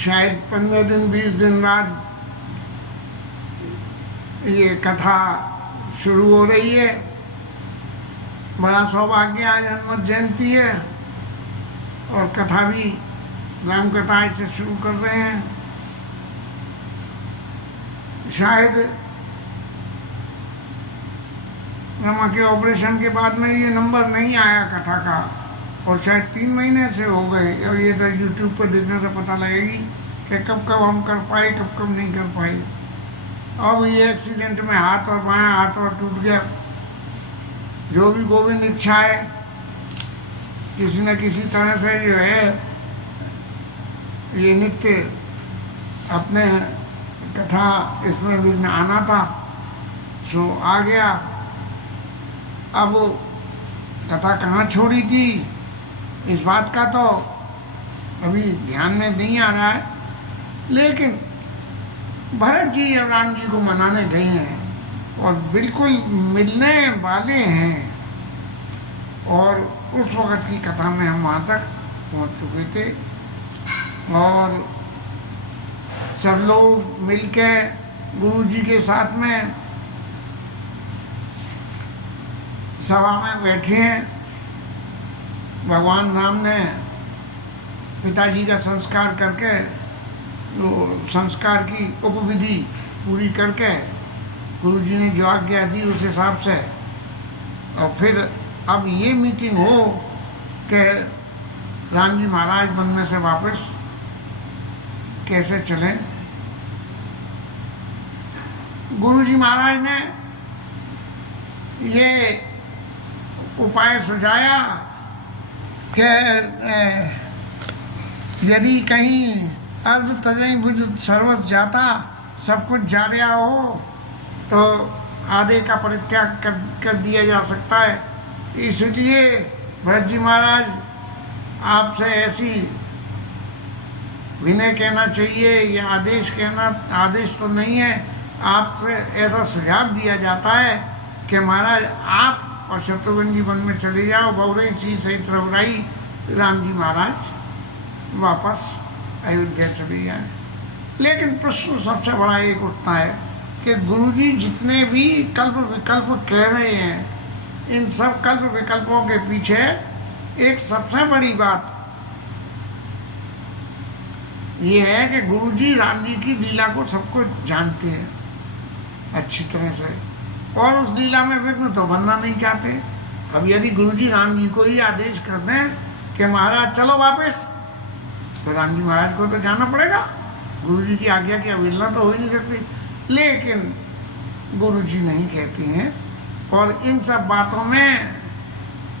शायद 15 दिन 20 दिन बाद ये कथा शुरू हो रही है। बड़ा सौभाग्य, आज हनुमत जयंती है और कथा भी राम कथा से शुरू कर रहे हैं। शायद रमा के ऑपरेशन के बाद में ये नंबर नहीं आया कथा का, और शायद 3 महीने से हो गए। और ये तो यूट्यूब पर देखने से पता लगेगी कि कब कब हम कर पाए, कब कब नहीं कर पाए। अब ये एक्सीडेंट में हाथ और बायां हाथ और टूट गया। जो भी गोविंद इच्छा है, किसी न किसी तरह से जो है ये नित्य अपने कथा इसमें विघ्न आना था, सो आ गया। अब कथा कहाँ छोड़ी थी इस बात का तो अभी ध्यान में नहीं आ रहा है, लेकिन भरत जी और राम जी को मनाने गए हैं और बिल्कुल मिलने वाले हैं। और उस वक़्त की कथा में हम वहाँ तक पहुँच चुके थे और सब लोग मिलके गुरु जी के साथ में सभा में बैठे हैं। भगवान राम ने पिताजी का संस्कार करके, तो संस्कार की उपविधि पूरी करके गुरु जी ने जो आज्ञा दी उस हिसाब से, और फिर अब ये मीटिंग हो कि राम जी महाराज वन में से वापस कैसे चलें। गुरु जी महाराज ने ये उपाय सुझाया कि यदि कहीं अर्ध तजई भुज सर्वस जाता, सब कुछ जा रहा हो तो आधे का परित्याग कर दिया जा सकता है। इसलिए भरत जी महाराज आपसे ऐसी विनय कहना चाहिए या आदेश कहना, आदेश तो नहीं है, आपसे ऐसा सुझाव दिया जाता है कि महाराज आप और शत्रुघ्न जी वन में चले जाओ, बहुरई सी सहित रघुराई, राम जी महाराज वापस अयोध्या चले जाए। लेकिन प्रश्न सबसे बड़ा एक उठता है कि गुरुजी जितने भी कल्प विकल्प कह रहे हैं, इन सब कल्प विकल्पों के पीछे एक सबसे बड़ी बात ये है कि गुरुजी राम जी की लीला को सबको जानते हैं अच्छी तरह से, और उस लीला में विघ्न तो बनना नहीं चाहते। अब यदि गुरुजी राम जी को ही आदेश कर दें कि महाराज चलो वापस, तो राम जी महाराज को तो जाना पड़ेगा। गुरुजी की आज्ञा की अवहेलना तो हो ही नहीं सकती। लेकिन गुरुजी नहीं कहते हैं, और इन सब बातों में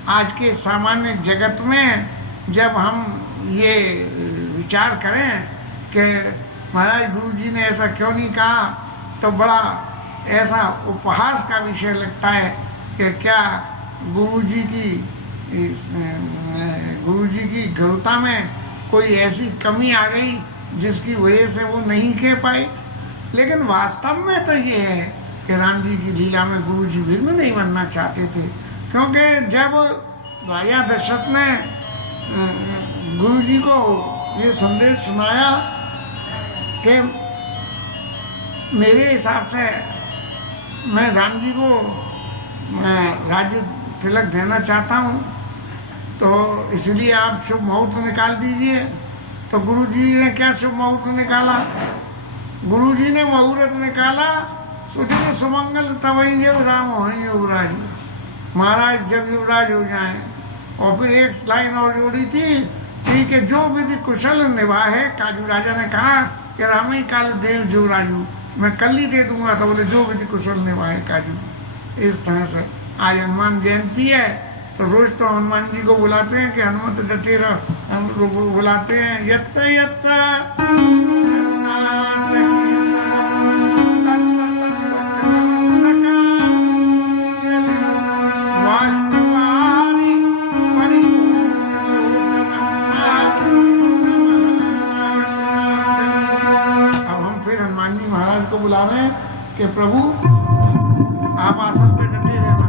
आज के सामान्य जगत में जब हम ये विचार करें कि महाराज गुरुजी ने ऐसा क्यों नहीं कहा, तो बड़ा ऐसा उपहास का विषय लगता है कि क्या गुरुजी की गरुता में कोई ऐसी कमी आ गई जिसकी वजह से वो नहीं कह पाए। लेकिन वास्तव में तो ये है कि राम जी की लीला में गुरुजी विघ्न नहीं बनना चाहते थे, क्योंकि जब राजा दशरथ ने गुरुजी को ये संदेश सुनाया कि मेरे हिसाब से मैं राम जी को राज्य तिलक देना चाहता हूँ, तो इसलिए आप शुभ मुहूर्त निकाल दीजिए। तो गुरुजी ने क्या शुभ मुहूर्त निकाला? गुरुजी ने मुहूर्त निकाला, सोचिए सुमंगल तवई जब राम हो युवराज, महाराज जब युवराज हो जाए। और फिर एक लाइन और जोड़ी थी, ठीक है, जो विधि कुशल निभाए। काजू राजा ने कहा कि राम ही काल देव युवराजू, मैं कल ही दे दूंगा। तो बोले जो विधि कुशल निभाए काजू। इस तरह से आज हनुमान जयंती है, तो रोज तो हनुमान जी को बुलाते हैं कि हनुमत डटे रहो, हम लोग बुलाते हैं यत्त यत्त रघुनाथ कीर्तनम तत्त तत्त कथमस्तकाञ्जलिं वाष्पवारि परिपूर्णलोचनं। अब हम फिर हनुमान जी महाराज को बुला रहे हैं कि प्रभु आप आसन पे डटे रहना।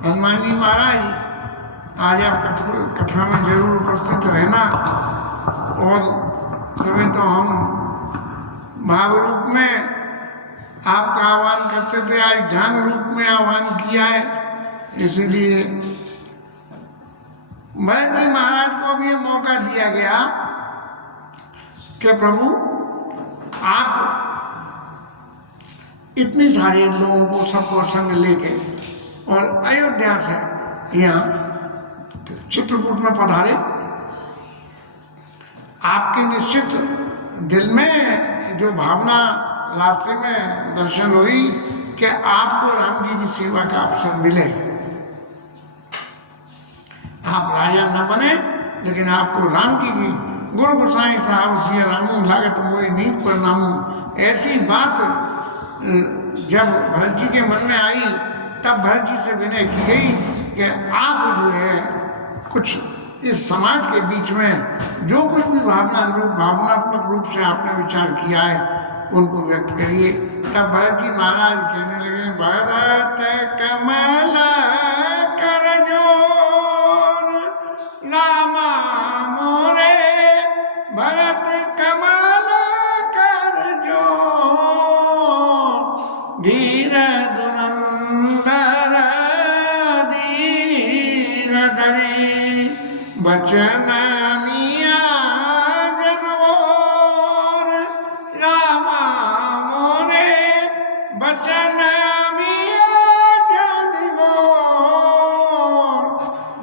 हनुमान जी महाराज आज आप कथा में जरूर उपस्थित रहना। और समय तो हम भाव रूप में आपका आह्वान करते थे, आज ज्ञान रूप में आह्वान किया है। इसलिए भरत जी महाराज को भी मौका दिया गया कि प्रभु आप इतने सारे लोगों को सबको संग लेके और अयोध्या से यहाँ चित्रकूट में पधारे। आपके निश्चित दिल में जो भावना रास्ते में दर्शन हुई कि आपको राम जी की सेवा का अवसर मिले। आप राजा न बने लेकिन आपको राम जी की गुरु गोसाई साहब सिया रामू लागत मोई नीत परिणामू, ऐसी बात जब भरत जी के मन में आई तब भरत जी से विनय की गई कि आप जो है कुछ इस समाज के बीच में जो कुछ भी भावनात्मक रूप से आपने विचार किया है उनको व्यक्त करिए। तब भरत जी महाराज कहने लगे, भरत कमल कर जोर रामा मोरे, भरत कमल कर जोर धीर धुरंधर धीर धरी बचन मिया जनवोर, रामा मोरे बचन मिया जनवोर,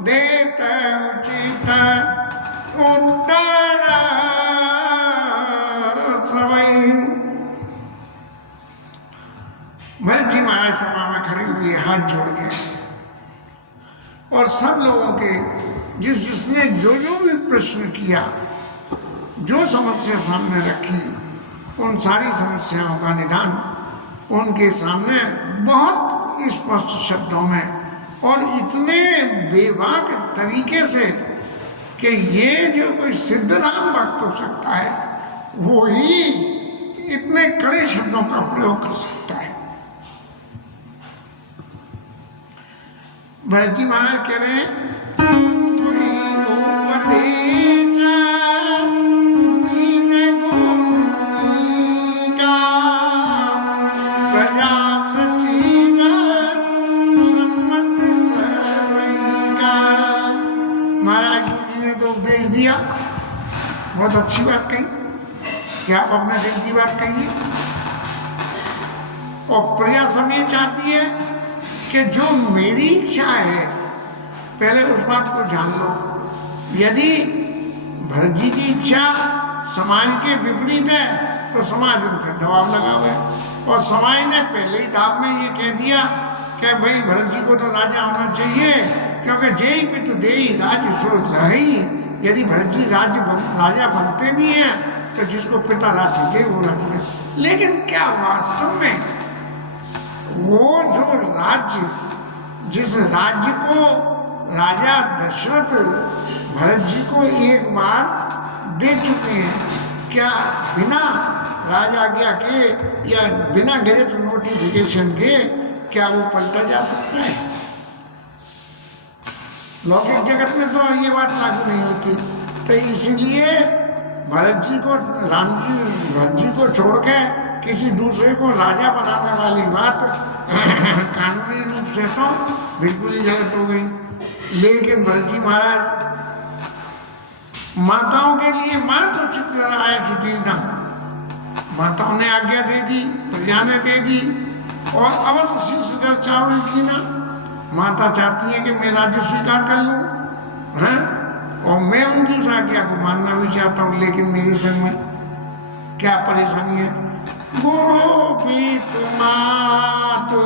देत उचित उत्तर सवई। भरत जी महाराज सभा में खड़े हुए हाथ जोड़ के और सब लोगों के जिसने जो भी प्रश्न किया, जो समस्या सामने रखी, उन सारी समस्याओं का निदान उनके सामने बहुत स्पष्ट शब्दों में और इतने बेबाक तरीके से कि ये जो कोई सिद्ध राम भक्त हो सकता है वो ही इतने कड़े शब्दों का प्रयोग कर सकता है। भरत जी महाराज कह रहे हैं, महाराज जी ने तो उपदेश दिया, बहुत अच्छी बात कही कि आप अपने दिल की बात कहिए। और प्रजा सब ये चाहती है कि जो मेरी इच्छा है पहले उस बात को जान लो। यदि भरत जी की इच्छा समाज के विपरीत है तो समाज उन पर दबाव लगावे, और समाज ने पहले ही दाव में ये कह दिया कि भाई भरत जी को तो राजा होना चाहिए, क्योंकि जय पितु देई राज्य सो लहई। यदि भरत जी राजा बनते भी हैं तो जिसको पिता राज्य दे वो राज्य। लेकिन क्या वास्तव में वो जो राज्य, जिस राज्य को राजा दशरथ भरत जी को एक बार दे चुके हैं, क्या बिना राजा आज्ञा के या बिना गजट नोटिफिकेशन के क्या वो पलटा जा सकता है? लौकिक जगत में तो ये बात लागू नहीं होती। तो इसलिए भरत जी को छोड़ के किसी दूसरे को राजा बनाने वाली बात कानूनी रूप से तो बिल्कुल ही गलत हो गई। लेकिन भरत जी महाराज माताओं के लिए मात्र चित्र आए छुट्टी ना, माताओं ने आज्ञा दे दी, प्रजा ने दे दी, और अवश्य शीर्षधर चावल की ना, माता चाहती है कि मैं राज्य स्वीकार कर लूं, हैं, और मैं उनकी उस आज्ञा को मानना भी चाहता हूं, लेकिन मेरे संग में क्या परेशानी है? गुरु पीत मातो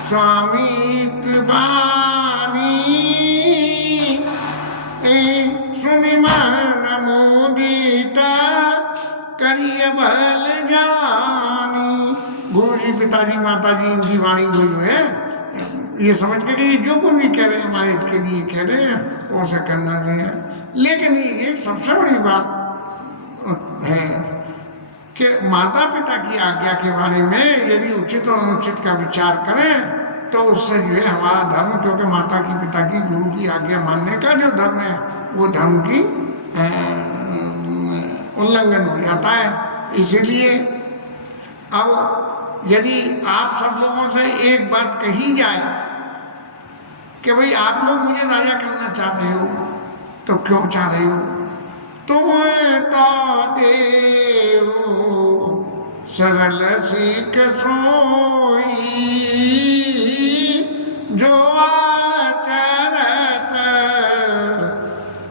स्वामित बानी, सुनि मन मोदिता करिय भल जानी। गुरु जी, पिताजी, माता जी, इनकी वाणी को जो है ये समझ के कि जो कोई भी कह रहे हैं हमारे हित के लिए कह रहे हैं, वो ऐसा करना नहीं है। लेकिन ये सबसे बड़ी बात है कि माता पिता की आज्ञा के बारे में यदि उचित और अनुचित का विचार करें तो उससे जो है हमारा धर्म, क्योंकि माता की पिता की गुरु की आज्ञा मानने का जो धर्म है वो धर्म की उल्लंघन हो जाता है। इसीलिए अब यदि आप सब लोगों से एक बात कही जाए कि भाई आप लोग मुझे राजा करना चाह रहे हो, तो क्यों चाह रहे हो? तुम तो देव सरल सीख सोई, जो आचरत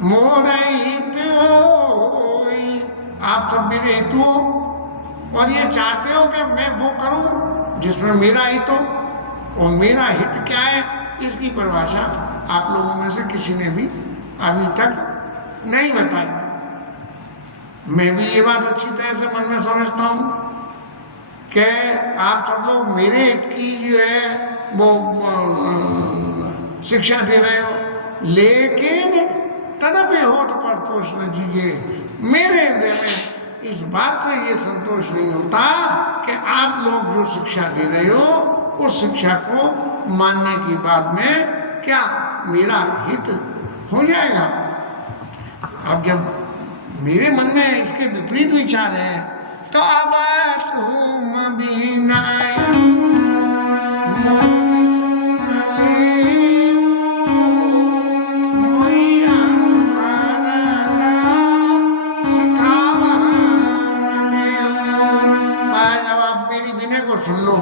मोरहित होई। आप सब मेरे हित हो और ये चाहते हो कि मैं वो करूं जिसमें मेरा हित हो। और मेरा हित क्या है, इसकी परिभाषा आप लोगों में से किसी ने भी अभी तक नहीं बताई। मैं भी ये बात अच्छी तरह से मन में समझता हूं कि आप सब लोग मेरे हित की जो है वो शिक्षा दे रहे हो, लेकिन तदपि होत पर तोष न जीजिए। मेरे हृदय में इस बात से ये संतोष नहीं होता कि आप लोग जो शिक्षा दे रहे हो उस शिक्षा को मानने की बाद में क्या मेरा हित हो जाएगा। अब जब मेरे मन में इसके विपरीत विचार है तो अब तुम भी सुन लो।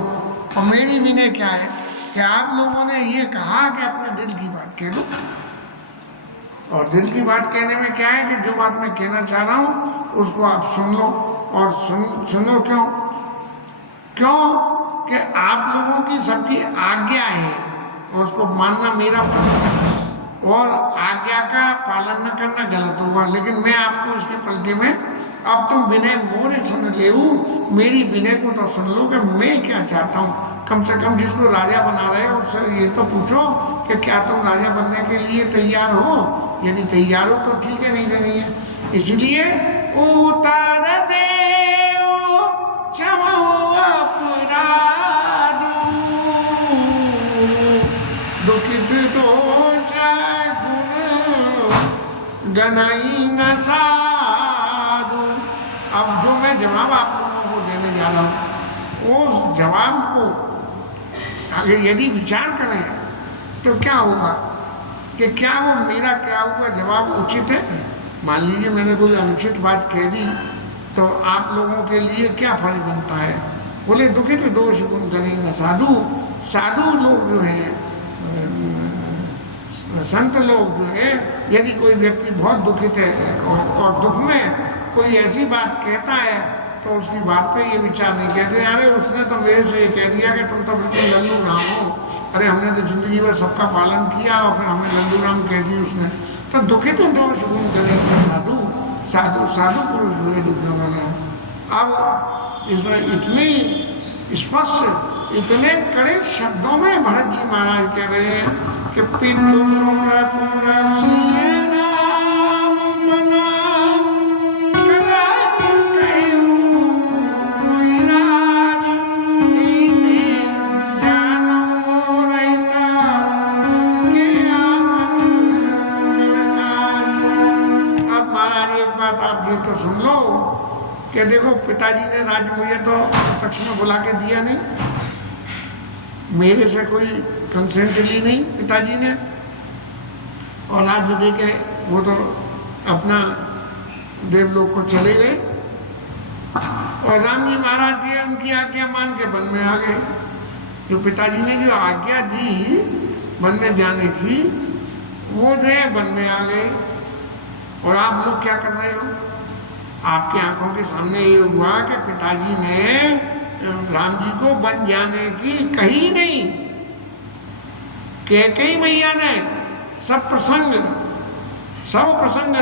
और मेरी विनय क्या है कि आप लोगों ने ये कहा कि अपने दिल की बात कह लो, और दिल की बात कहने में क्या है कि जो बात मैं कहना चाह रहा हूँ उसको आप सुन लो। और सुनो क्यों? क्यों कि आप लोगों की सबकी आज्ञा है और उसको मानना मेरा फर्ज है, और आज्ञा का पालन न करना गलत होगा। लेकिन मैं आपको इसके पलटे में, अब तुम विनय मोरे सुन ले, मेरी विनय को तो सुन लो कि मैं क्या चाहता हूँ। कम से कम जिसको राजा बना रहे हो उससे ये तो पूछो कि क्या तुम राजा बनने के लिए तैयार हो? यदि तैयार हो तो ठीक है, नहीं तो नहीं है। इसलिए उतार दे दुखित दोष गुण गनाई न साधु। अब जो मैं जवाब आप लोगों को देने जा रहा हूँ उस जवाब को आगे यदि विचार करें तो क्या होगा कि क्या वो मेरा क्या हुआ जवाब उचित है? मान लीजिए मैंने कोई अनुचित बात कह दी तो आप लोगों के लिए क्या फर्ज बनता है? बोले दुखित दोष गुण गने न साधु। साधु लोग जो हैं, संत लोग जो है, यदि कोई व्यक्ति बहुत दुखित है और दुख में कोई ऐसी बात कहता है तो उसकी बात पे ये विचार नहीं कहते अरे उसने तो मेरे से ये कह दिया कि तुम तो बिल्कुल लल्लू राम हो, अरे हमने तो जिंदगी भर सबका पालन किया और फिर हमें लल्लू राम कह दी उसने। तो दुखित दोष गुण करेंगे साधु, साधु साधु पुरुष हुए दुखने वाले हैं। अब इसमें इतनी स्पष्ट, इतने कड़े शब्दों में भरत जी महाराज कह रहे हैं कि पितु तो सुन लो कि देखो पिताजी ने राज मुझे तो प्रत्यक्ष में बुला के दिया नहीं, मेरे से कोई कंसेंट ली नहीं पिताजी ने, और राज्य दे के वो तो अपना देवलोक को चले गए। और राम जी महाराज जी उनकी आज्ञा मान के वन में आ गए। जो पिताजी ने जो आज्ञा दी वन में जाने की, वो जो है वन में आ गए। और आप लोग क्या कर रहे हो? आपकी आंखों के सामने ये हुआ कि पिताजी ने राम जी को वन जाने की कही नहीं, कैकेयी मैया ने सब प्रसंग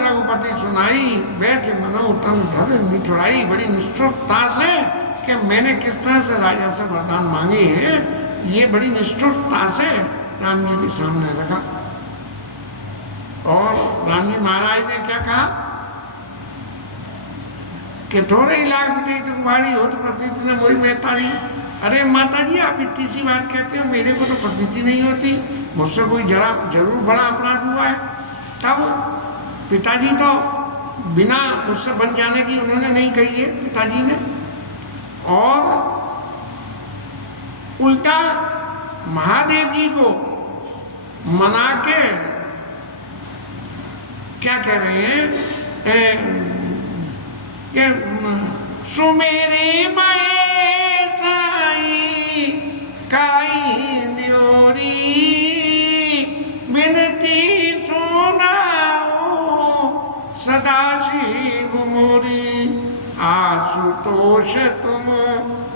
रघुपति सुनाई, बैठ मनो तन धर निठुराई, बड़ी निष्ठुरता से कि मैंने किस तरह से राजा से वरदान मांगे हैं, ये बड़ी निष्ठुरता से राम जी के सामने रखा। और राम जी महाराज ने क्या कहा कि थोड़े ही लाख बेटे तुम्हारी हो तो प्रतीति ने मोही में तारी। अरे माता जी, आप इतनी सी बात कहते हो, मेरे को तो प्रतीति नहीं होती, मुझसे कोई जरूर बड़ा अपराध हुआ है। तब पिताजी तो बिना मुझसे बन जाने की उन्होंने नहीं कही है पिताजी ने। और उल्टा महादेव जी को मना के क्या कह रहे हैं कि सुमेरी माए साई काई न्योरी बिनती सुनाओ सदाशिव मोरी, आशुतोष तुम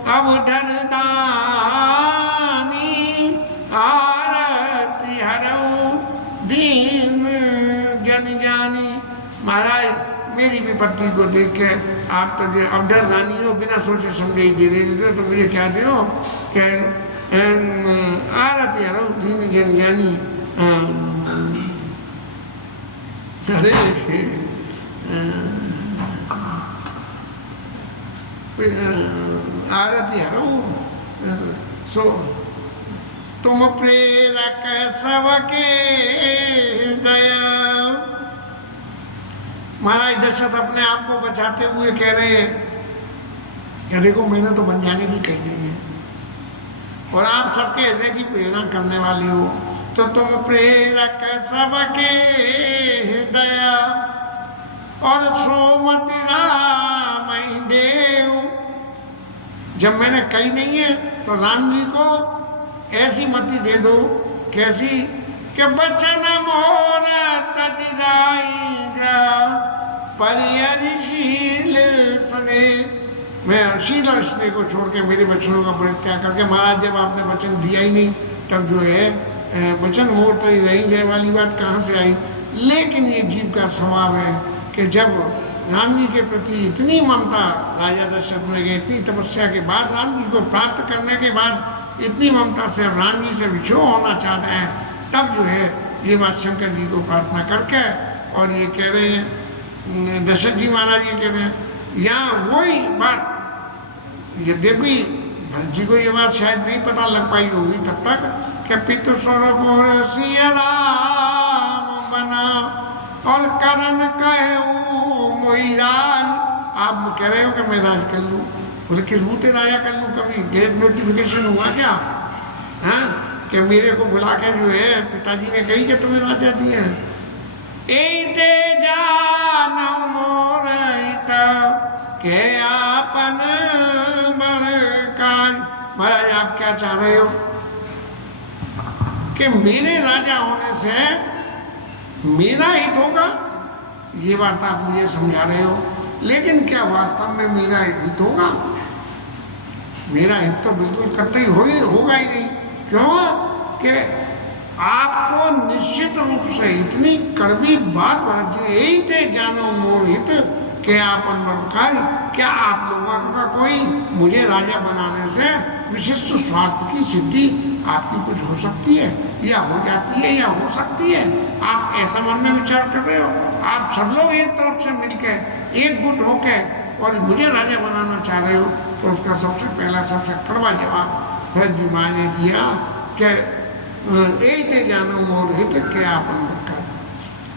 अब डरदानी आरती हरो दीन जन जानी। महाराज, मेरी विपत्ति को देख के आप तो जो अब डरदानी हो, बिना सोचे समझे ही दे देते, तो मुझे क्या दे हो कि आरती हरो दीन जन ज्ञानी। अरे आरती हरो सो तुम प्रेरक सबके दया। महाराज दशरथ अपने आप को बचाते हुए कह रहे हैं कि देखो, मैंने तो बन जाने की कही नहीं है, और आप सबके हृदय की प्रेरणा करने वाले हो, तो तुम प्रेरक सबके दया और सोमति राम देव। जब मैंने कही नहीं है तो राम जी को ऐसी मति दे दो, कैसी कि बचन मोर तजराई परियशील सने। मैं शील और स्नेह को छोड़ के मेरे वचनों का परित्याग करके, महाराज जब आपने वचन दिया ही नहीं तब जो है वचन मोर तज रहेंगे वाली बात कहाँ से आई। लेकिन ये जीव का स्वभाव है कि जब राम जी के प्रति इतनी ममता राजा दशरथ में गई, इतनी तपस्या के बाद, राम जी को प्राप्त करने के बाद इतनी ममता से अब राम जी से विछोह होना चाहते हैं, तब जो है ये बात शंकर जी को प्रार्थना करके और ये कह रहे हैं, दशरथ जी महाराज ये कह रहे हैं, यहाँ वही बात, यद्यपि भरत जी को ये बात शायद नहीं पता लग पाई होगी तब तक कि पितु स्वरूप और सिया राम बना और करण कहे मोही राज। आप कह रहे हो कि मैं राज कर लूँ, बोले किस बूते राजा कर लूँ? कभी गेट नोटिफिकेशन हुआ क्या? हाँ, कि मेरे को बुला के जो है पिताजी ने कही कि तुम्हें राजा दिए हैं। एते जानौ मोर हित के आपन बड़काई। महाराज, आप क्या चाह रहे हो कि मेरे राजा होने से मेरा हित होगा? ये बात आप मुझे समझा रहे हो, लेकिन क्या वास्तव में मेरा हित होगा? मेरा हित तो बिल्कुल कतई होगा ही नहीं। क्यों? कि आपको निश्चित रूप से इतनी कड़वी बात बरती, यही थे जानो मोर हित के आपन बड़काई। क्या आप लोगों का कोई मुझे राजा बनाने से विशिष्ट स्वार्थ की सिद्धि आपकी कुछ हो सकती है, या हो जाती है, या हो सकती है? आप ऐसा मन में विचार कर रहे हो? आप सब लोग एक तरफ से मिलकर एक गुट होकर और मुझे राजा बनाना चाह रहे हो, तो उसका सबसे पहला सबसे कड़वा जवाब भरत जी माँ ने दिया कि एते जानो मोर हित के आपन बड़काई।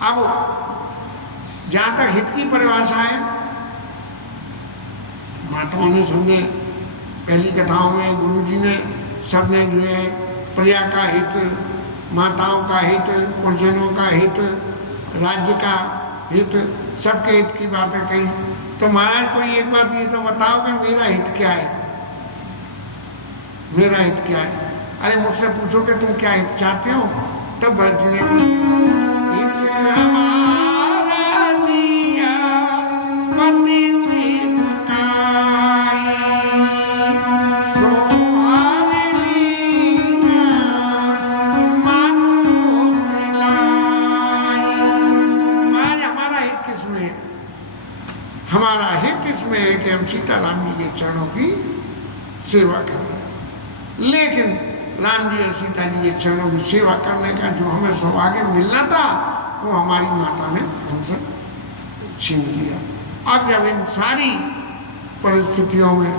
अब जहाँ तक हित की परिभाषा है, माताओं ने सबने पहली कथाओं में गुरु जी ने सबने जो है प्रजा का हित, माताओं का हित, परिजनों का हित, राज्य का हित, सबके हित की बातें कही। तो महाराज कोई एक बात ये तो बताओ कि मेरा हित क्या है, मेरा हित क्या है। अरे मुझसे पूछो कि तुम क्या हित चाहते हो। तब भरत जी ने हित हमारा सिया पति से मुकाई, सो हरि लीना मात को खिलाई। महाराज हमारा हित किसमें है? हमारा हित इसमें है कि हम सीताराम जी के चरणों की सेवा करें। लेकिन राम जी और सीता जी के चरणों की सेवा करने का जो हमें सौभाग्य मिलना था वो हमारी माता ने हमसे छीन लिया। अब जब इन सारी परिस्थितियों में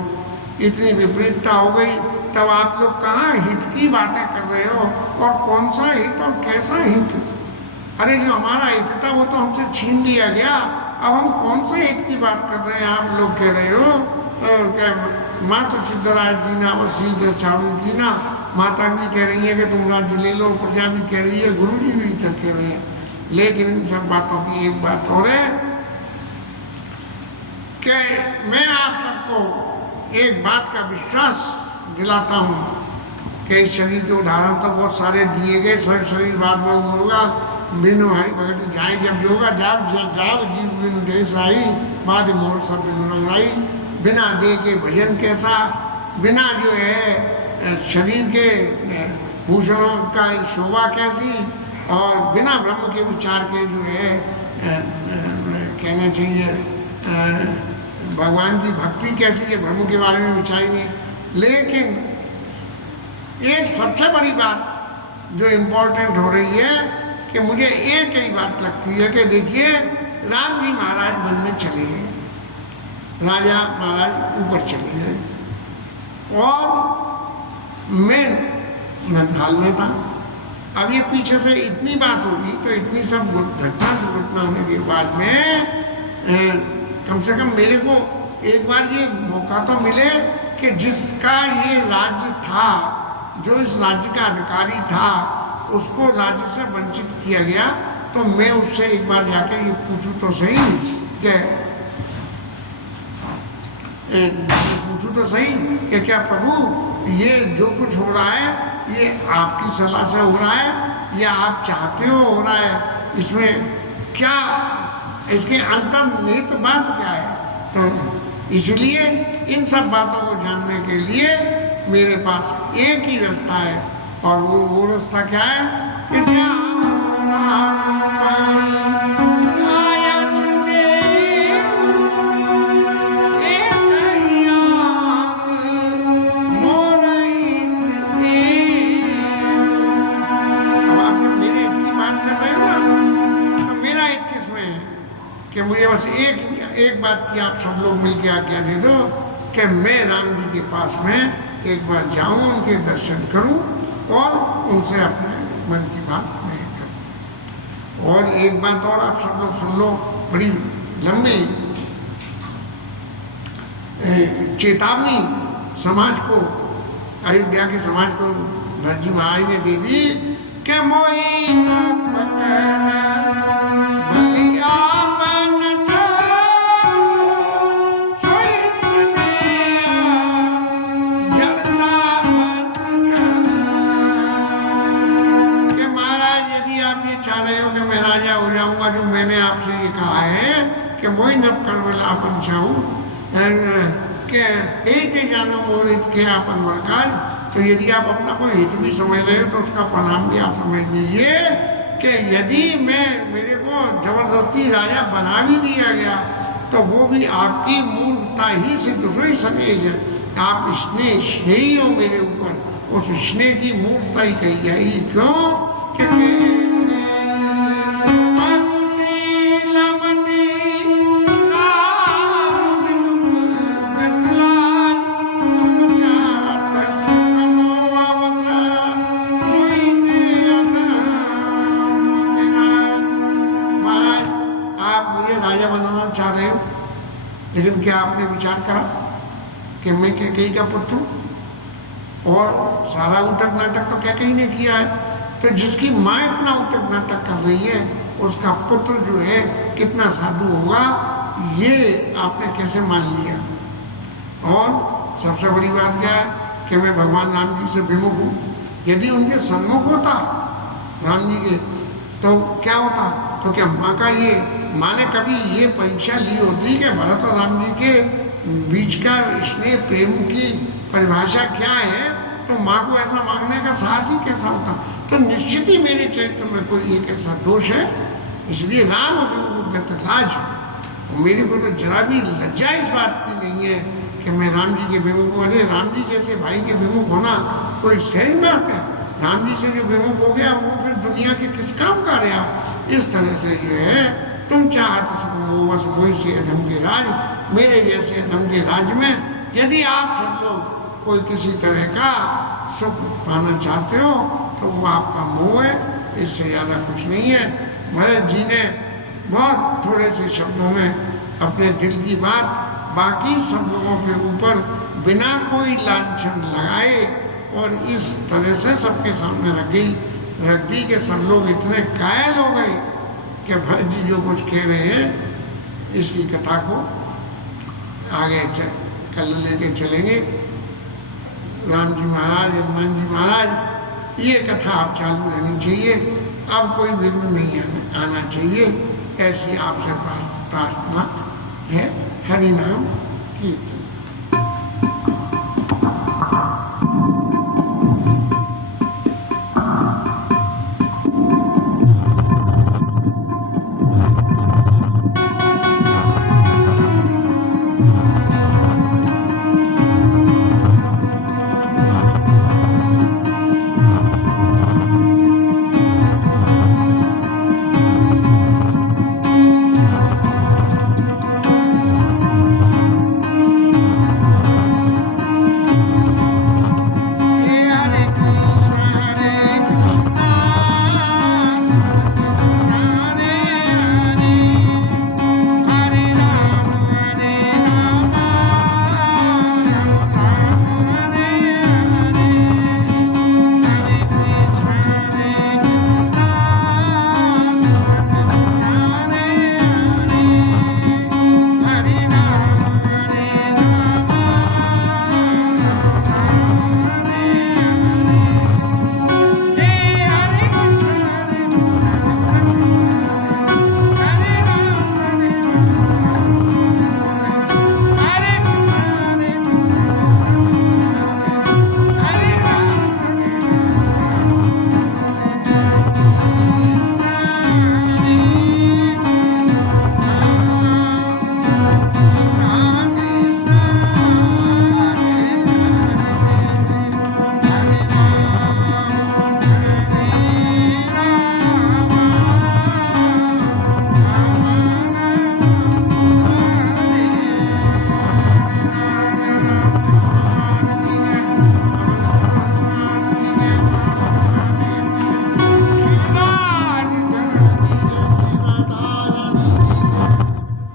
इतनी विपरीतता हो गई, तब आप लोग कहाँ हित की बातें कर रहे हो, और कौन सा हित और कैसा हित। अरे जो हमारा हित था वो तो हमसे छीन लिया गया, अब हम कौन से हित की बात कर रहे हैं। आप लोग कह रहे हो क्या माँ तो सिद्धराज जी ना और श्रीधर चावल की ना, माता भी कह रही है कि तुम राज्य ले लो, प्रजा भी कह रही है, गुरु जी भी तक कह रहे हैं। लेकिन इन सब बातों की एक बात और है कि मैं आप सबको एक बात का विश्वास दिलाता हूँ कि इस शरीर के उदाहरण तो बहुत सारे दिए गए। सब शरीर बाद में होगा, बिनु हरि भगत जाए जब योगा जाग जाग जीव बिनु देश आई, बाद मोर सब बिनु रंगाई। बिना देह के भजन कैसा, बिना जो है शरीर के भूषणों का शोभा कैसी, और बिना ब्रह्म के विचार के जो है कहना चाहिए भगवान की भक्ति कैसी है, ब्रह्म के बारे में विचार नहीं। लेकिन एक सबसे बड़ी बात जो इम्पोर्टेंट हो रही है कि मुझे एक ही बात लगती है कि देखिए राम जी महाराज बनने चले गए, राजा महाराज ऊपर चले गए और मैं नंदहाल में था। अब ये पीछे से इतनी बात होगी तो इतनी सब घटना दुर्घटना होने के बाद में कम से कम मेरे को एक बार ये मौका तो मिले कि जिसका ये राज्य था, जो इस राज्य का अधिकारी था, उसको राज्य से वंचित किया गया, तो मैं उससे एक बार जाके ये पूछूं तो सही कि क्या प्रभु ये जो कुछ हो रहा है ये आपकी सलाह से हो रहा है या आप चाहते हो रहा है, इसमें क्या इसके अंतर्निहित बात क्या है। तो इसलिए इन सब बातों को जानने के लिए मेरे पास एक ही रास्ता है, और वो रास्ता क्या है कि कि मुझे बस एक बात की आप सब लोग मिलके आज्ञा दे दो कि मैं राम जी के पास में एक बार जाऊं, उनके दर्शन करूं और उनसे अपने मन की बात मैं करूं। और एक बात और आप सब लोग सुन लो, बड़ी लंबी चेतावनी समाज को, अयोध्या के समाज को भरत जी महाराज ने दे दी कि मोही जो मैंने आपसे ये कहा है कि मोहि नप करवला अपन चाहूँ कि हित जानो मोर हित के अपन बड़काज। तो यदि आप अपना कोई हित भी समझ रहे हो तो उसका परिणाम भी आप समझ लीजिए कि यदि मेरे को जबरदस्ती राजा बना भी दिया गया तो वो भी आपकी मूर्खता ही सिद्ध हुई सनेह है। आप स्नेही हो मेरे ऊपर, उस स्नेह की मूर्खता ही कही जाएगी। क्यों कि लेकिन क्या आपने विचार करा कि मैं कैकेयी का पुत्र हूँ, और सारा उटक नाटक तो कैकेयी ने किया है। तो जिसकी माँ इतना उटक नाटक कर रही है उसका पुत्र जो है कितना साधु होगा ये आपने कैसे मान लिया? और सबसे बड़ी बात क्या है कि मैं भगवान राम जी से विमुख हूँ। यदि उनके सन्मुख होता राम जी के तो क्या होता? तो क्या माँ ने कभी ये परीक्षा ली होती कि भरत और राम जी के बीच का स्नेह प्रेम की परिभाषा क्या है, तो माँ को ऐसा मांगने का साहस ही कैसा होता? तो निश्चित ही मेरे चरित्र में कोई एक ऐसा दोष है, इसलिए राम अभिमुख लाज। मेरे को तो जरा भी लज्जा इस बात की नहीं है कि मैं राम जी के विमुख हूँ। अरे राम जी जैसे भाई के विमुख होना कोई सही बात है? राम जी से जो विमुख हो गया वो फिर दुनिया के किस काम का रहा? इस तरह से जो है तुम चाहत सुख बस वही से अधम के राज, मेरे जैसे अधम के राज में यदि आप सब लोग कोई किसी तरह का सुख पाना चाहते हो तो वो आपका मोह है, इससे ज़्यादा कुछ नहीं है। भरत जी ने बहुत थोड़े से शब्दों में अपने दिल की बात बाकी सब लोगों के ऊपर बिना कोई लांछन लगाए और इस तरह से सबके सामने रख दी कि सब लोग इतने कायल हो गए कि भरत जी जो कुछ कह रहे हैं इसकी कथा को आगे कल लेके चलेंगे। राम जी महाराज, हनुमान जी महाराज, ये कथा आप चालू रहनी चाहिए, अब कोई विघ्न नहीं आना चाहिए, ऐसी आपसे प्रार्थना है। हरि नाम कीर्तन।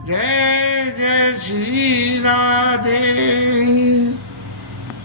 जय जय श्री राधे।